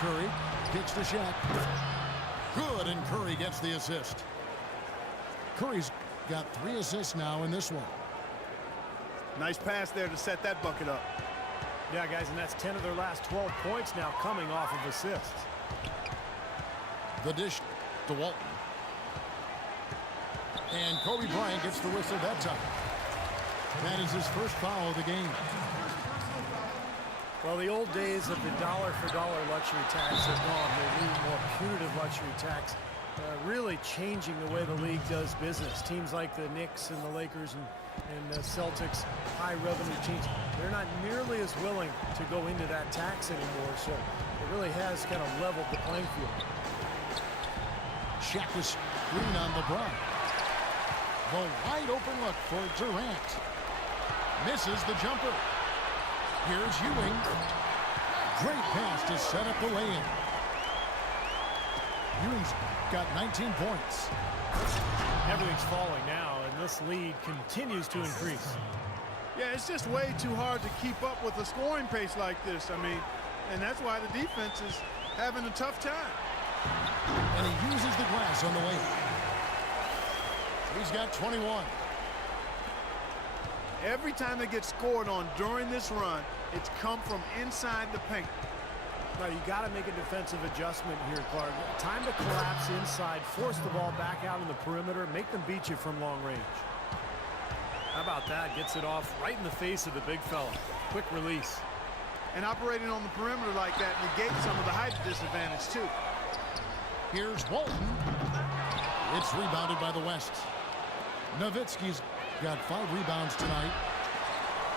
Curry kicks to Shaq. Good, and Curry gets the assist. Curry's got 3 assists now in this one. Nice pass there to set that bucket up. Yeah, guys, and that's 10 of their last 12 points now coming off of assists. The dish to Walton. And Kobe Bryant gets the whistle that time. That is his first foul of the game. Well, the old days of the dollar-for-dollar luxury tax are gone. They're new, more punitive luxury tax, really changing the way the league does business. Teams like the Knicks and the Lakers and the Celtics, high-revenue teams, they're not nearly as willing to go into that tax anymore, so it really has kind of leveled the playing field. Shaq was screen on LeBron. The wide-open look for Durant. Misses the jumper. Here's Ewing. Great pass to set up the lay-in. Ewing's got 19 points. Everything's falling now, and this lead continues to increase. Yeah, it's just way too hard to keep up with a scoring pace like this. I mean, and that's why the defense is having a tough time. And he uses the glass on the way. He's got 21. Every time they get scored on during this run, it's come from inside the paint. Now, you got to make a defensive adjustment here, Clark. Time to collapse inside, force the ball back out on the perimeter, make them beat you from long range. How about that? Gets it off right in the face of the big fella. Quick release. And operating on the perimeter like that negates some of the height disadvantage, too. Here's Walton. It's rebounded by the West. Nowitzki's got 5 rebounds tonight.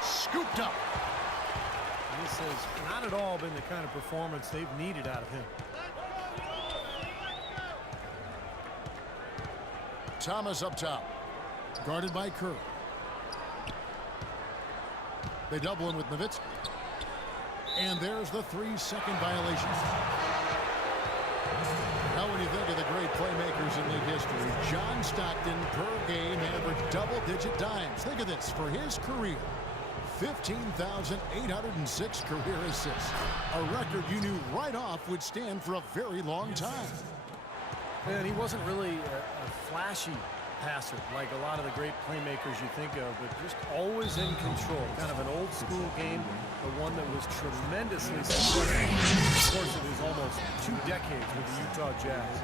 Scooped up. This has not at all been the kind of performance they've needed out of him. Thomas up top. Guarded by Kerr. They double him with Nowitzki. And there's the 3-second violation. Now when you think of the great playmakers in league history, John Stockton per game averaged double-digit dimes. Think of this. For his career, 15,806 career assists. A record you knew right off would stand for a very long time. And he wasn't really a flashy passer like a lot of the great playmakers you think of, but just always in control. Kind of an old school game, but one that was tremendously successful in the course of his almost 2 decades with the Utah Jazz.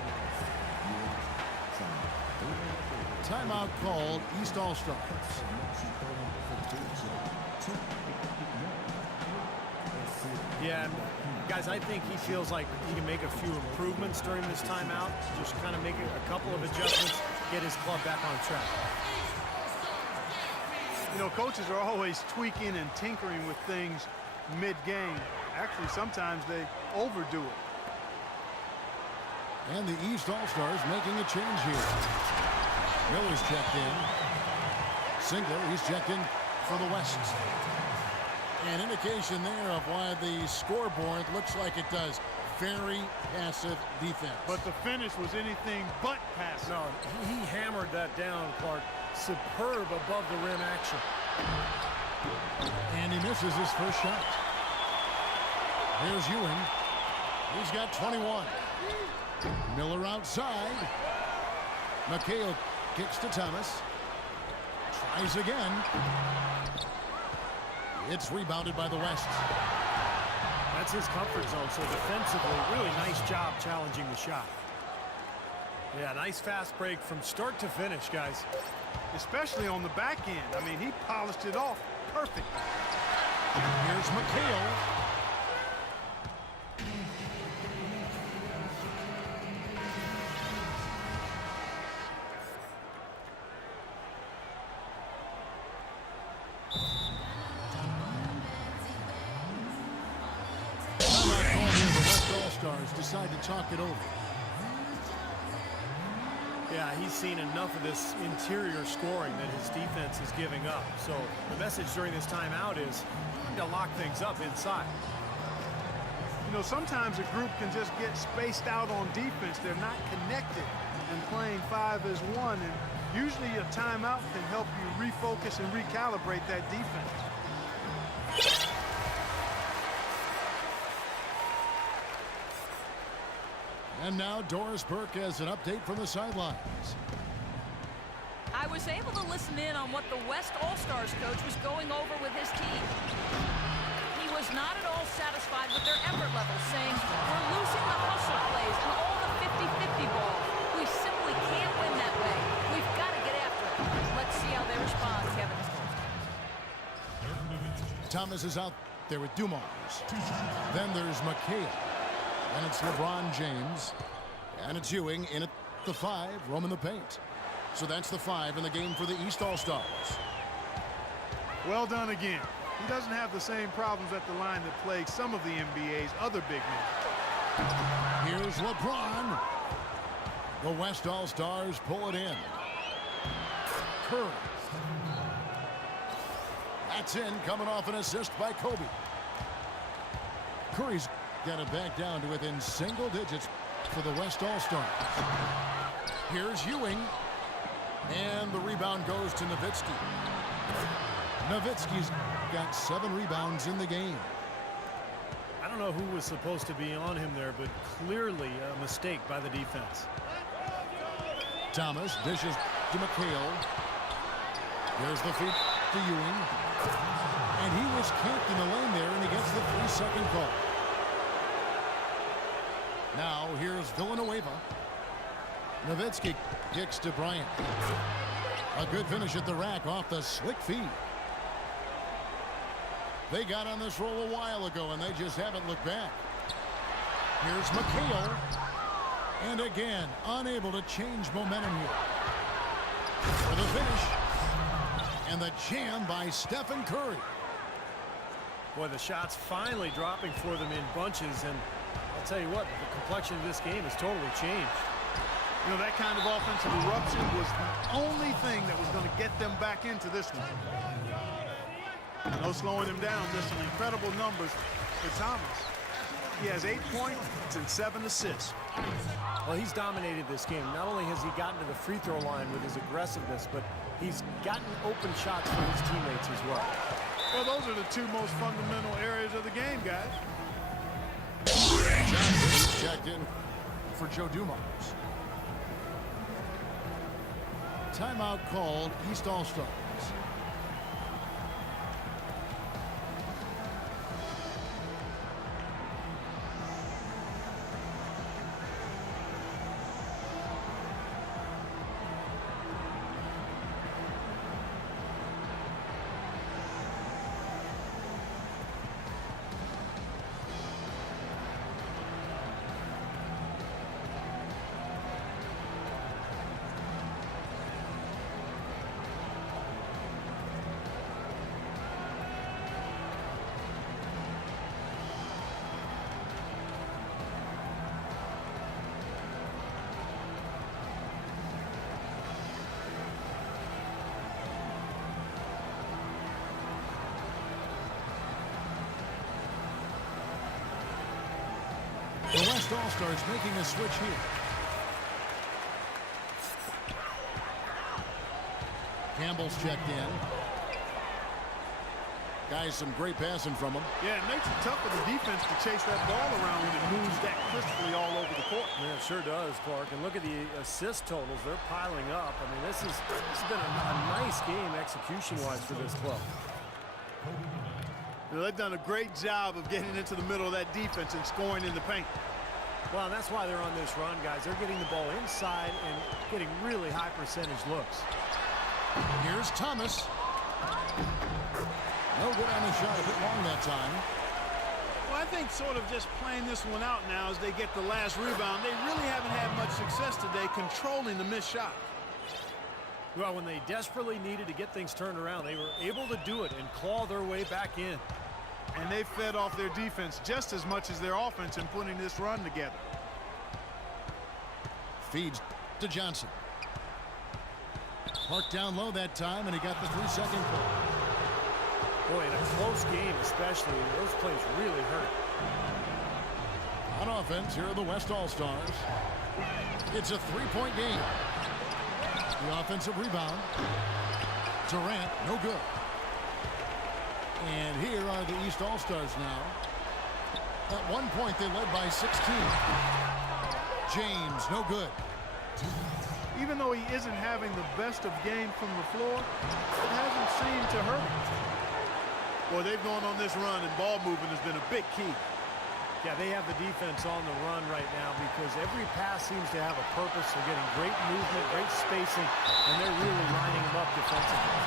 Timeout called, East All-Stars. Yeah, guys, I think he feels like he can make a few improvements during this timeout. Just kind of make a couple of adjustments, get his club back on track. You know, coaches are always tweaking and tinkering with things mid-game. Actually, sometimes they overdo it. And the East All-Stars making a change here. Miller's checked in. Singler, he's checked in for the West. An indication there of why the scoreboard looks like it does. Very passive defense. But the finish was anything but passive. No, he hammered that down, Clark. Superb above the rim action. And he misses his first shot. Here's Ewing. He's got 21. Miller outside. McHale kicks to Thomas. Tries again. It's rebounded by the West. That's his comfort zone, so defensively, really nice job challenging the shot. Yeah, nice fast break from start to finish, guys. Especially on the back end. I mean, he polished it off perfect. Here's McHale. All-Stars decide to talk it over. Yeah, he's seen enough of this interior scoring that his defense is giving up. So the message during this timeout is to lock things up inside. You know, sometimes a group can just get spaced out on defense. They're not connected and playing 5 as 1. And usually a timeout can help you refocus and recalibrate that defense. And now Doris Burke has an update from the sidelines. I was able to listen in on what the West All-Stars coach was going over with his team. He was not at all satisfied with their effort level, saying, "We're losing the hustle plays and all the 50-50 balls. We simply can't win that way. We've got to get after it." Let's see how they respond, Kevin. Thomas is out there with Dumars. Then there's McHale. And it's LeBron James. And it's Ewing in at the 5, roaming the paint. So that's the 5 in the game for the East All-Stars. Well done again. He doesn't have the same problems at the line that plague some of the NBA's other big men. Here's LeBron. The West All-Stars pull it in. Curry. That's in, coming off an assist by Kobe. Curry's got it back down to within single digits for the West All-Stars. Here's Ewing. And the rebound goes to Nowitzki. Nowitzki's got 7 rebounds in the game. I don't know who was supposed to be on him there, but clearly a mistake by the defense. Thomas dishes to McHale. There's the feed to Ewing. And he was camped in the lane there, and he gets the 3-second call. Now here's Villanueva. Nowitzki kicks to Bryant. A good finish at the rack off the slick feed. They got on this roll a while ago, and they just haven't looked back. Here's McHale. And again, unable to change momentum here. For the finish. And the jam by Stephen Curry. Boy, the shots finally dropping for them in bunches, and I'll tell you what, the complexion of this game has totally changed. You know, that kind of offensive eruption was the only thing that was going to get them back into this one. No slowing him down. Just some incredible numbers for Thomas. He has 8 points and 7 assists. Well, he's dominated this game. Not only has he gotten to the free throw line with his aggressiveness, but he's gotten open shots for his teammates as well. Well, those are the 2 most fundamental areas of the game, guys. Johnson's checked in for Joe Dumars. Timeout called, East All-Stars. The West All-Stars making a switch here. Campbell's checked in. Guys, some great passing from him. Yeah, it makes it tough for the defense to chase that ball around when it moves that crisply all over the court. Yeah, it sure does, Clark. And look at the assist totals. They're piling up. I mean, this has been a nice game execution-wise for this club. They've done a great job of getting into the middle of that defense and scoring in the paint. Well, that's why they're on this run, guys. They're getting the ball inside and getting really high percentage looks. Here's Thomas. No good on the shot, a bit long that time. Well, I think sort of just playing this one out now as they get the last rebound. They really haven't had much success today controlling the missed shot. Well, when they desperately needed to get things turned around, they were able to do it and claw their way back in. And they fed off their defense just as much as their offense in putting this run together. Feeds to Johnson. Parked down low that time, and he got the 3-second call. Boy, in a close game especially, those plays really hurt. On offense, here are the West All-Stars. It's a 3-point game. The offensive rebound. Durant, no good. And here are the East All-Stars now. At one point, they led by 16. James, no good. Even though he isn't having the best of game from the floor, it hasn't seemed to hurt him. Boy, they've gone on this run, and ball movement has been a big key. Yeah, they have the defense on the run right now because every pass seems to have a purpose. They're getting great movement, great spacing, and they're really lining them up defensively.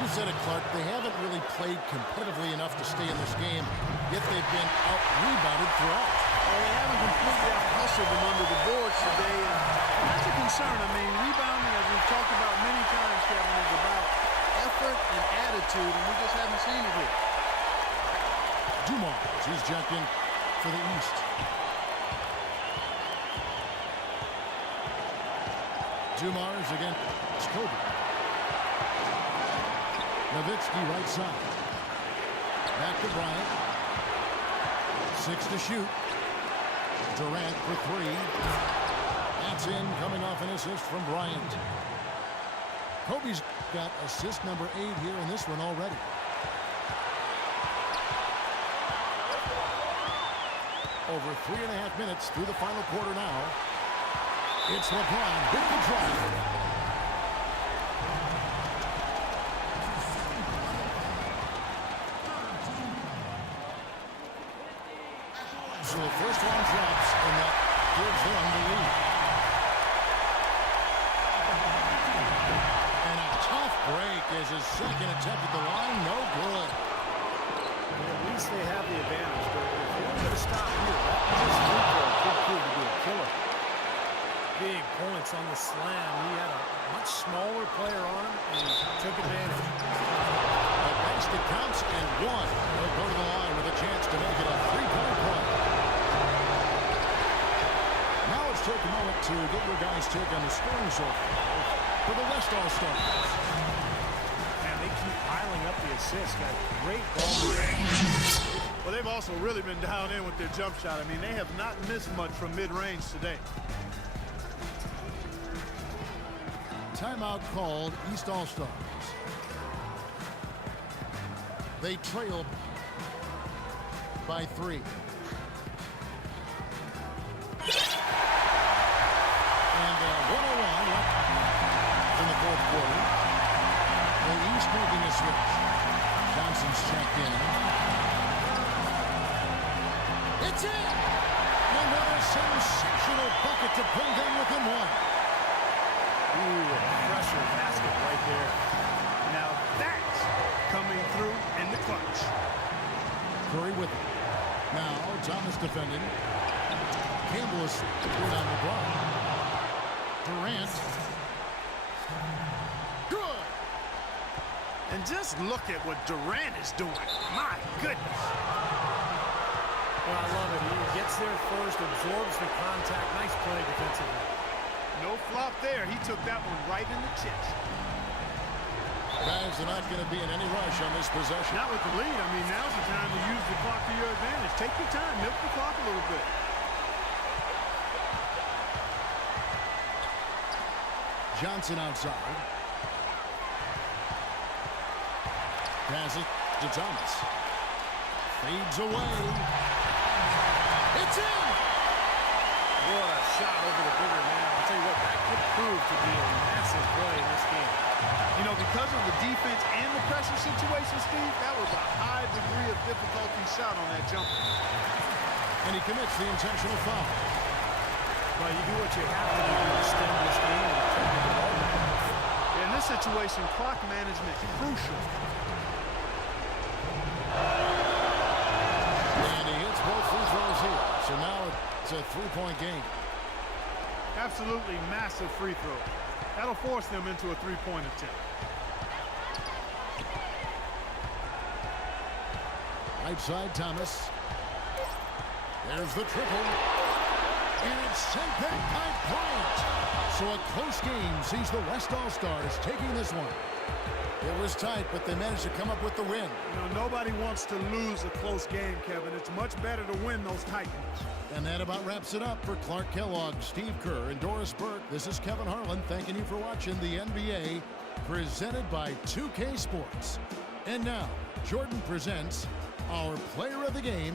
You said it, Clark. They haven't really played competitively enough to stay in this game, yet they've been out-rebounded throughout. Well, they haven't completely out-hustled them under the boards today, and that's a concern. I mean, rebounding, as we've talked about many times, Kevin, is about effort and attitude, and we just haven't seen it here. Dumars, he's jacked in for the East. Dumars against Kobe. Nowitzki right side. Back to Bryant. 6 to shoot. Durant for 3. That's in, coming off an assist from Bryant. Kobe's got assist number 8 here in this one already. Over 3.5 minutes through the final quarter now. It's LeBron, big drive. So the first one drops, and that gives them the lead. And a tough break is his second attempt at the line. No good. At least they have the advantage, but if they're going to stop here, that free throw could prove to be a killer. Big points on the slam. He had a much smaller player on him, and he took advantage. A basket counts, and one. They'll go to the line with a chance to make it a three-point play. Now let's take a moment to get your guys' take on the scoring so far for the West All-Stars. Man, they keep piling up the assists. Got great ball movement. Well, they've also really been down in with their jump shot. I mean, they have not missed much from mid-range today. Timeout called, East All-Stars. They trail by 3. And 101 left in the fourth quarter. The East making a switch. Johnson's checked in. It's in! And what a sensational bucket to bring them within 1. Ooh, a pressure basket right there. Now that's coming through in the clutch. Curry with it. Now Thomas defending. Campbell is good on the block. Durant. Good. And just look at what Durant is doing. My goodness. Well, I love it. He gets there first, absorbs the contact. Nice play defensively. No flop there. He took that one right in the chest. Guys are not going to be in any rush on this possession. Not with the lead. I mean, now's the time to use the clock to your advantage. Take your time. Milk the clock a little bit. Johnson outside. Pass it to Thomas. Fades away. It's in! What a shot over the bigger man. I'll tell you what, that could prove to be a massive play in this game. You know, because of the defense and the pressure situation, Steve, that was a high degree of difficulty shot on that jumper. And he commits the intentional foul. Well, you do what you have to do to extend this game and take the ball back. In this situation, clock management is crucial. And he hits both free throws here. So now it's a three-point game. Absolutely massive free throw. That'll force them into a three-point attempt. Right side, Thomas. There's the triple. And it's sent back by Bryant. So a close game sees the West All-Stars taking this one. It was tight, but they managed to come up with the win. You know, nobody wants to lose a close game, Kevin. It's much better to win those tight ones. And that about wraps it up for Clark Kellogg, Steve Kerr, and Doris Burke. This is Kevin Harlan thanking you for watching the NBA presented by 2K Sports. And now, Jordan presents our player of the game.